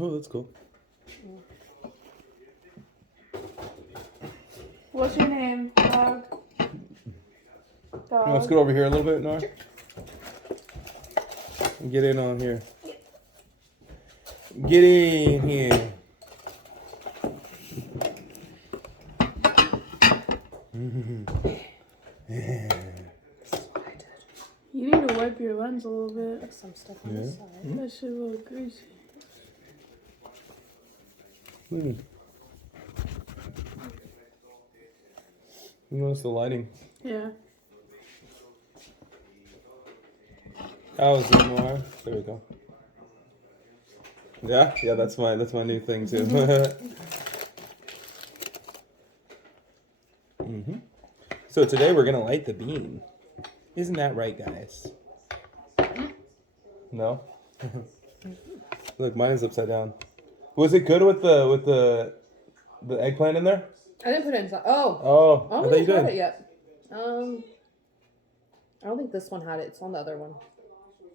Oh, that's cool. What's your name, dog? Let's go over here a little bit, Nora. Get in on here. Get in here. You need to wipe your lens a little bit. Some stuff on the side. That shit a little greasy. You notice the lighting? Yeah. How's it, Noir? There we go. Yeah, that's my new thing too. So today we're gonna light the bean. Isn't that right, guys? No. Look, mine is upside down. Was it good with the eggplant in there? I didn't put it inside. Oh. Oh, I I don't thought think you I had did. it yet. I don't think this one had it. It's on the other one.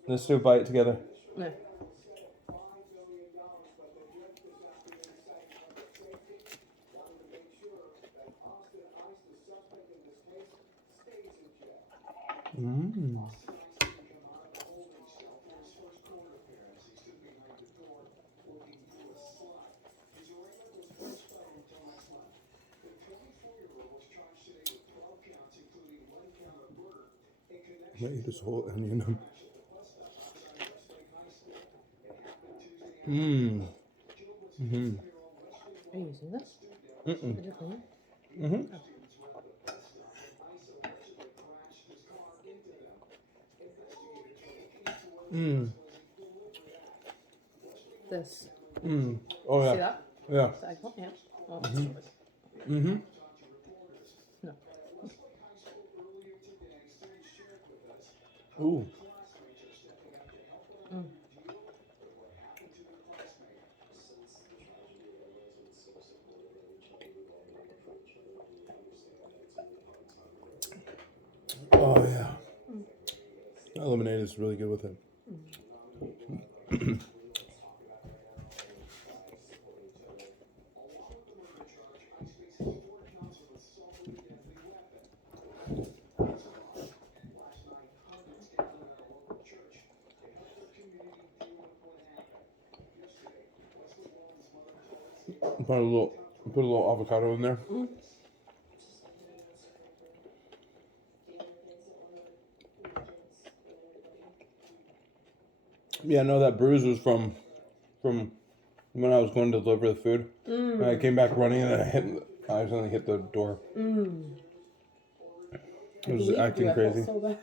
Let's do a bite together. No. I'm gonna eat this whole onion. Are you using this? Did you clean it? This. Oh yeah. See that? Yeah. The eggplant? Yeah. Oh, that's really No. Ooh. Oh yeah. That lemonade is really good with it. Put a little avocado in there. Yeah, no, that bruise was from when I was going to deliver the food. And I came back running and then I accidentally hit the door. I was acting crazy. So bad.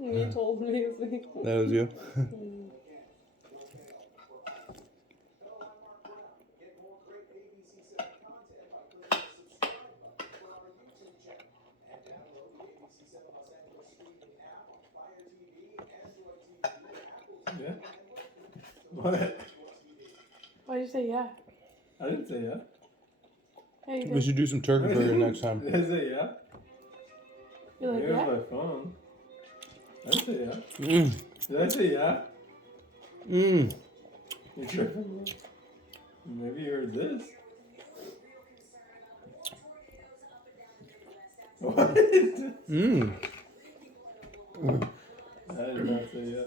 You told me. That was you? Yeah? What? Why'd you say yeah? I didn't say yeah. Hey, you We did. should do some turkey burger next time. Did I say yeah? You're like, Here's yeah? my phone. I didn't say yeah. Mm. Did I say yeah? Mm. You tripping? Maybe you heard this. What? Mm. I did not say yeah.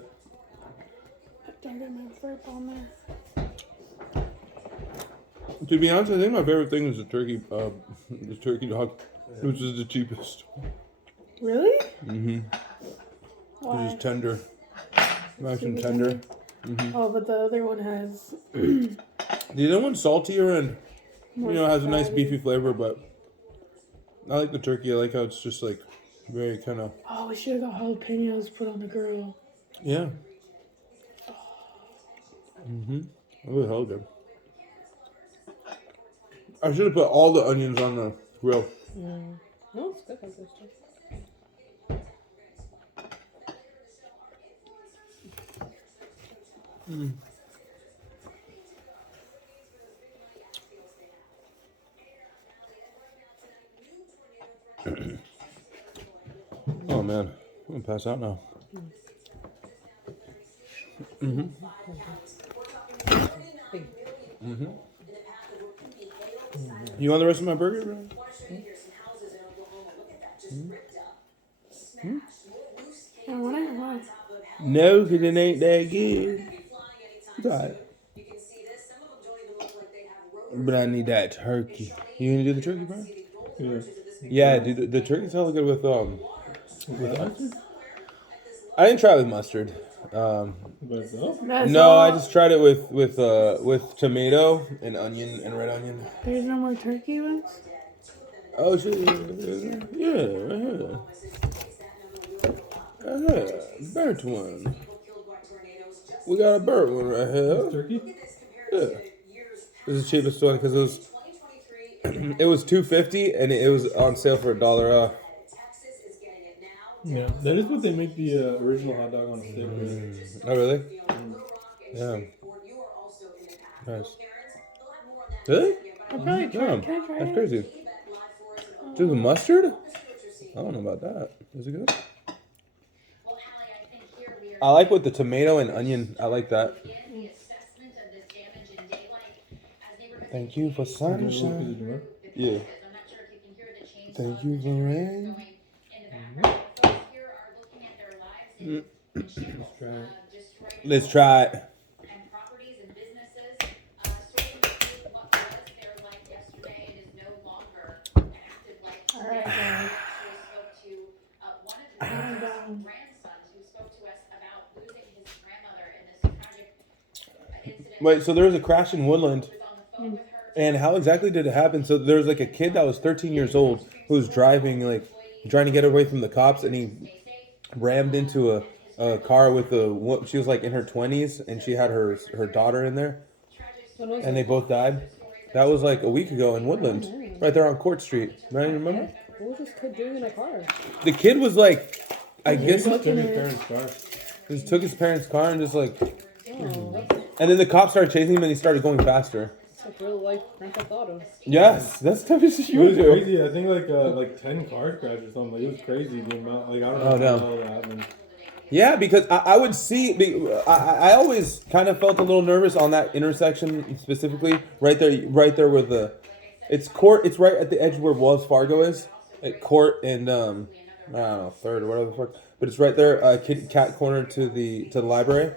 Don't get my burp on there. To be honest, I think my favorite thing is the turkey dog, which is the cheapest. Really? Mm-hmm. Why? It's just tender. Nice and Super tender. Oh, but the other one has The other one's saltier and more has a nice fatty. beefy flavor, but I like the turkey. I like how it's just like very kind of Oh, we should have got jalapenos put on the grill. yeah. It was hell good. I should have put all the onions on the grill. No, it's good like this too. Oh man, I'm gonna pass out now. Big. Mm-hmm. You want the rest of my burger, bro? I want it. Why? No, because it ain't that good. It's alright. But I need that turkey. You gonna do the turkey, bro? Yeah. Yeah, dude. The turkey's hella good with Mustard? I didn't try it with mustard. By itself? That's No, all. I just tried it with tomato and onion and red onion. There's no more turkey ones. Oh shit! Yeah, right here. Right here, burnt one. We got a burnt one right here. Turkey? Yeah, this is the cheapest one because it was $2.50 and it was on sale for $1 off. Yeah. That is what they make the original hot dog on a stick with. Oh really? Yeah. Nice. Really? I'll probably try. Damn, Can I try that's it? crazy. Just with mustard? I don't know about that. Is it good? I like with the tomato and onion. I like that. Thank you for sunshine. Yeah. Thank you for rain. Let's try it. Alright, guys. Wait, so there was a crash in Woodland. And how exactly did it happen? So there was like a kid that was 13 years old who was driving, like, trying to get away from the cops, and he rammed into a car with she was like in her 20s, and she had her daughter in there, and they both died. That was like a week ago in Woodland, right there on Court Street. Right, remember? What was this kid doing in a car? The kid was like, I guess, Took his parents' car. he just took his parents' car and just like, Oh, and then the cops started chasing him, and he started going faster. that's like real life Grand Theft Auto. Yes, that's the type of shit It you was would do. crazy. I think like 10 cars crashed or something. Like, it was crazy the amount. Like, I don't know Oh, damn. how that happened. Yeah, because I would see. I always kind of felt a little nervous on that intersection specifically, right there with the, it's Court. It's right at the edge where Wells Fargo is, at Court and I don't know, Third or whatever the fuck. But it's right there, cat corner to the library,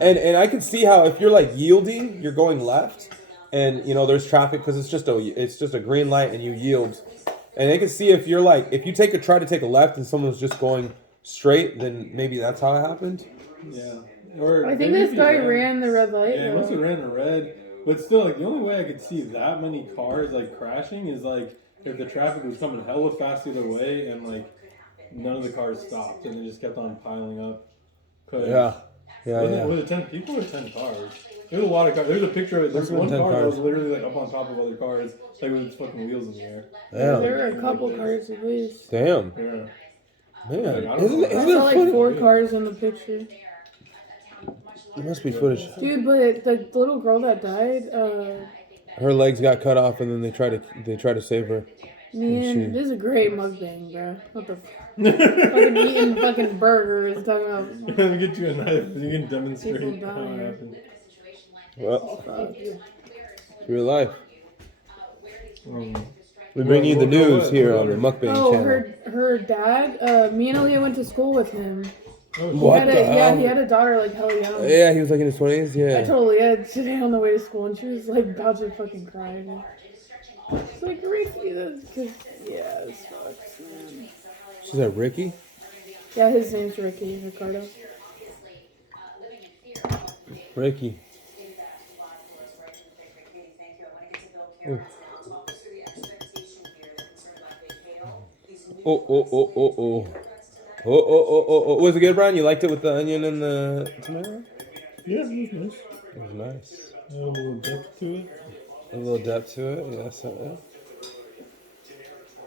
and I can see how if you're like yielding, you're going left, and you know there's traffic because it's just a green light and you yield, and I can see if you're like if you try to take a left and someone's just going straight, then maybe that's how it happened. Yeah. Or I think maybe this if guy he ran the red light. Yeah, he must have ran a red. But still, like, the only way I could see that many cars, like, crashing is, like, if the traffic was coming hella fast either way and, like, none of the cars stopped and they just kept on piling up. Yeah. Was it 10 people or 10 cars? There was a lot of cars. There's a picture of it. There's one 10 car that cars. was literally, like, up on top of other cars, like, with its fucking wheels in the air. Damn. There were a couple cars at least. Damn. Yeah. Man, I isn't I it saw like funny? 4 cars in the picture. It must be footage. Dude, but the little girl that died, Her legs got cut off, and then they try to save her. man, this is a great mukbang, bro. What the fucking eating fucking burgers, talking about. Let me get you a knife. You can demonstrate People how it dying. happened. Well, real life. Um, We bring you the What- news here on the mukbang Oh, channel. her dad. Me and Aaliyah went to school with him. oh, What He had the hell? he had a daughter like hell young. Yeah, he was like in his 20s. I Yeah. told Aaliyah today on the way to school, and she was like about to fucking cry. And she's like, Ricky, that's because yeah, this sucks, man. She said Ricky. Yeah, his name's Ricky Ricardo. Ricky. Ooh. Oh. Was it good, Brian? You liked it with the onion and the tomato? yeah, it was nice. It was nice. A little depth to it. A little depth to it. Yes.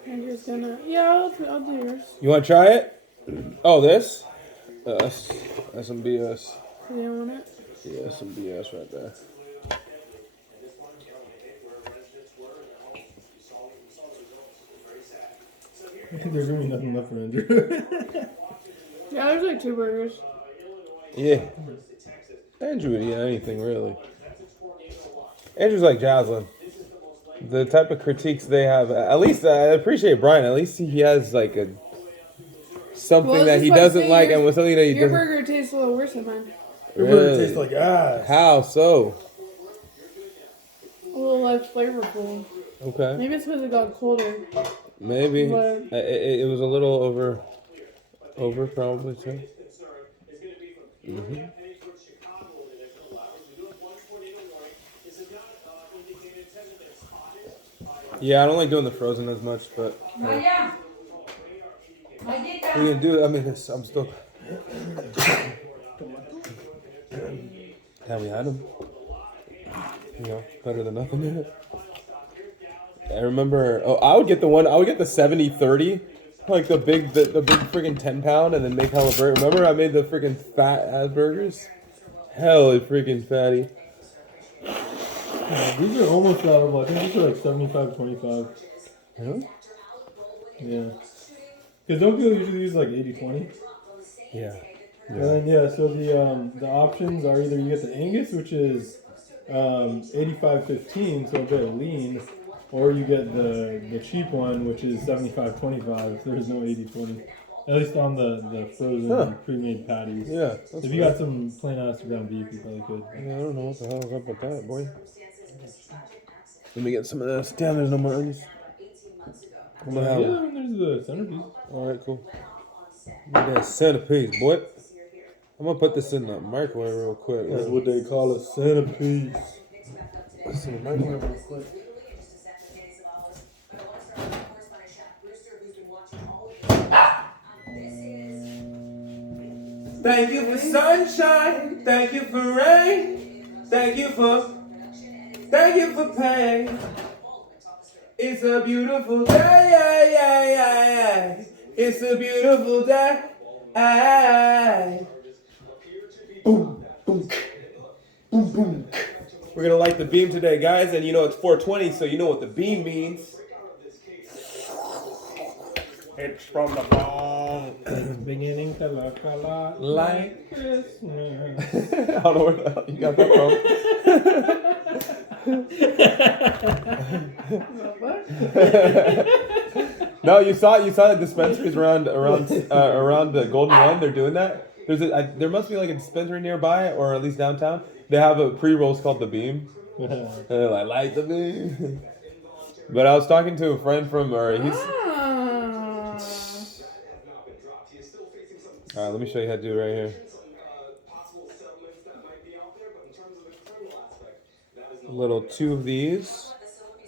I'm just gonna I'll do yours. You want to try it? Oh, this? That's some BS. You didn't want it? Yeah, some BS right there. I think there's really nothing left for Andrew. Yeah, there's like 2 burgers. Yeah. Andrew would eat anything, really. Andrew's like Jaslyn. The type of critiques they have. At least I appreciate Brian. At least he has like a something Well, that this he is why I doesn't say like, yours- and with something that he Your doesn't. burger tastes a little worse than mine. Your burger tastes like ass. How so? A little less flavorful. Okay. Maybe it's because it got colder. Maybe But- it was a little over probably too. Mm-hmm. Yeah, I don't like doing the frozen as much, but we can do it. I mean, I'm still. Yeah, we had them. You know, better than nothing. I remember. Oh, I would get the one. I would get the 70-30, like the big freaking 10-pound, and then make hella burger. Remember, I made the freaking fat ass burgers. Hella freaking fatty. These are almost valuable. I think these are like 75-25. Really? Yeah. Because don't people usually use like 80-20? Yeah. And then so the options are either you get the Angus, which is 85-15, so a bit lean, or you get the cheap one, which is 75-25. There's no 80-20. At least on the frozen pre-made patties. Yeah. If you got some plain ass ground beef, you probably could. Yeah, I don't know what the hell is up with that, boy. Let me get some of this. Damn, there's no more onions. I'm gonna have There's the centerpiece. Alright, cool. Look at that centerpiece, boy. I'm gonna put this in the microwave real quick. That's what they call a centerpiece. Put in the microwave real quick. Thank you for sunshine. Thank you for rain. Thank you for pain. It's a beautiful day. It's a beautiful day. Boom, boom, boom, boom. We're gonna light the beam today, guys, and you know it's 420, so you know what the beam means. It's from the bone. Beginning to look a lot Like Christmas. I don't know where the hell you got that from. No, you saw the dispensaries around the Golden One. They're doing that. There must be like a dispensary nearby, or at least downtown. They have a pre-rolls called the Beam. And they're like, light the beam. But I was talking to a friend from, Alright, let me show you how to do it right here. A little 2 of these,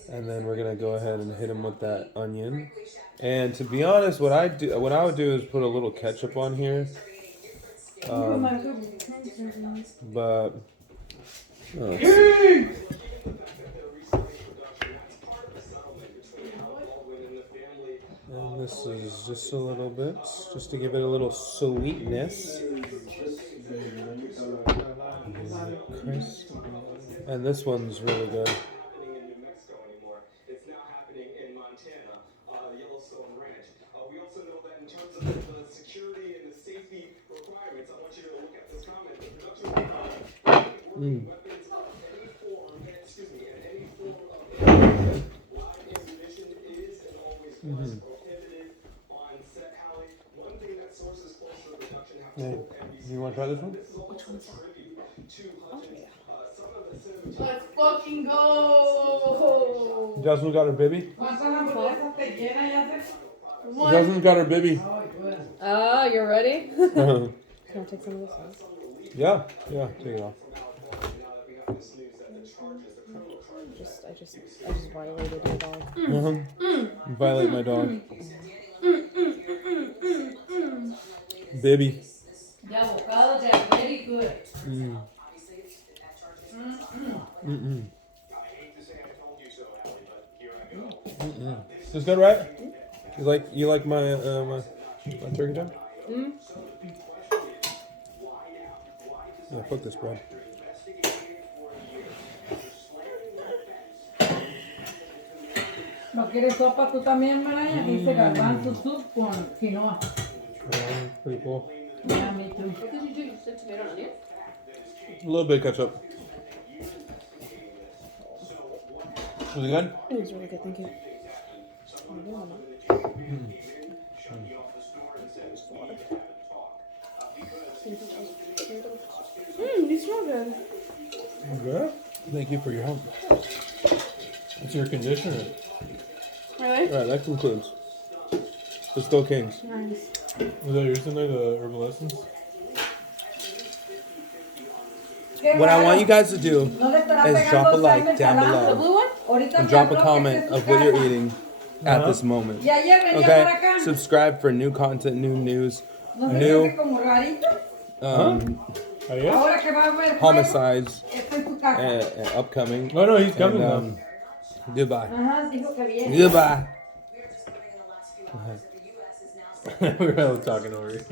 and then we're gonna go ahead and hit them with that onion. And to be honest, what I would do is put a little ketchup on here. But and this is just a little bit, just to give it a little sweetness. Crisp. And this one's really good. Mm. Mm-hmm. Hey, you want to try this one? Which one's that? Oh, yeah. Let's fucking go! Jasmine got her baby. One. Jasmine got her baby. You're ready? Can I take some of this one? Yeah, take it off. I just violated your dog. Violate my dog. Baby. The avocados, they are very good. This good, right? You like my turkey job? Yeah, fuck this bread. ¿No quieres sopa tú también, Mariah? Hice garbanzo soup con quinoa. Pretty cool. Yeah, me too. What did you do? You said tomato and onion? A little bit of ketchup. Was it good? It was really good, thank you. Oh, yeah, Mama. You smell good. Good. Thank you for your help. It's your conditioner. Really? Alright, that concludes. The Still Kings. Nice. Was that yours tonight, the herbal essence? What I want you guys to do No le estará is drop a pegando like sangre down al lado. below Blue one? Ahorita and me drop a habló que comment esté en su of what you're casa. eating at this moment. Y ayer venía Okay? para acá. Subscribe for new content, new news, No sé, new creo que como rarito. Oh, yeah? Ahora que va a haber fuego, homicides está en su casa. upcoming. Oh, no, he's coming And, goodbye. Ajá, dijo que viene. Goodbye. We're all talking over here.